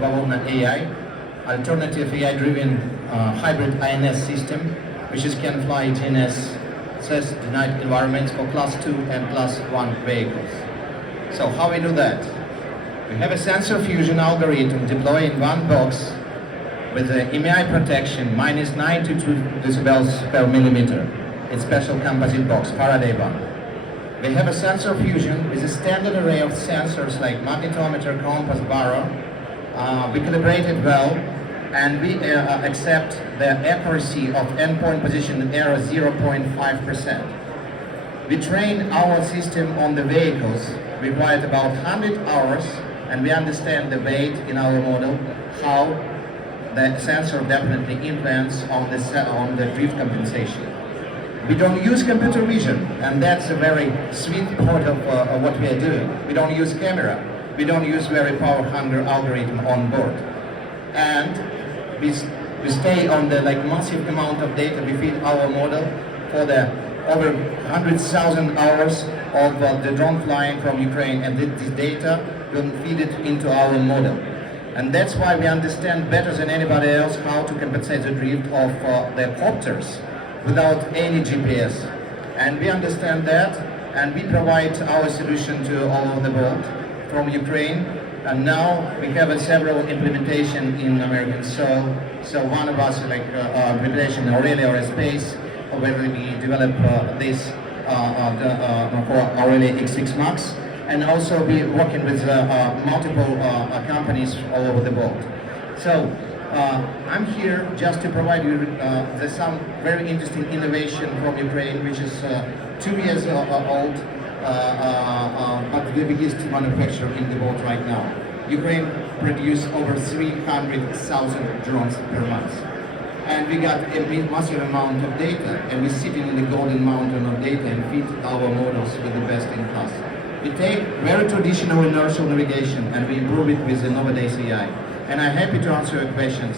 Bavovno AI, alternative AI-driven hybrid INS system, which can fly GNS denied environments for Class 2 and Class 1 vehicles. So how we do that? We have a sensor fusion algorithm deployed in one box with the EMI protection minus 92 decibels per millimeter. It's special composite box, Faraday one. We have a sensor fusion with a standard array of sensors like magnetometer, compass, barrel. We calibrate it well, and we accept the accuracy of endpoint position error 0.5%. We train our system on the vehicles. We required about 100 hours, and we understand the weight in our model, how the sensor definitely influence on the drift compensation. We don't use computer vision, and that's a very sweet part of what we are doing. We don't use camera. We don't use very power-hungry algorithm on board. And we stay on the massive amount of data. We feed our model for the over 100,000 hours of the drone flying from Ukraine, and this data will feed it into our model. And that's why we understand better than anybody else how to compensate the drift of the copters without any GPS. And we understand that, and we provide our solution to all over the world from Ukraine. And now we have several implementation in American soil. So one of us, implementation Aurelia Aerospace, where we develop this for Aurelia X6 Max. And also we working with multiple companies all over the world. So I'm here just to provide you some very interesting innovation from Ukraine, which is 2 years old, but the biggest manufacturer in the world right now. Ukraine produces over 300,000 drones per month. And we got a massive amount of data, and we're sitting in the golden mountain of data and feed our models with the best in class. We take very traditional inertial navigation and we improve it with the nowadays AI. And I'm happy to answer your questions.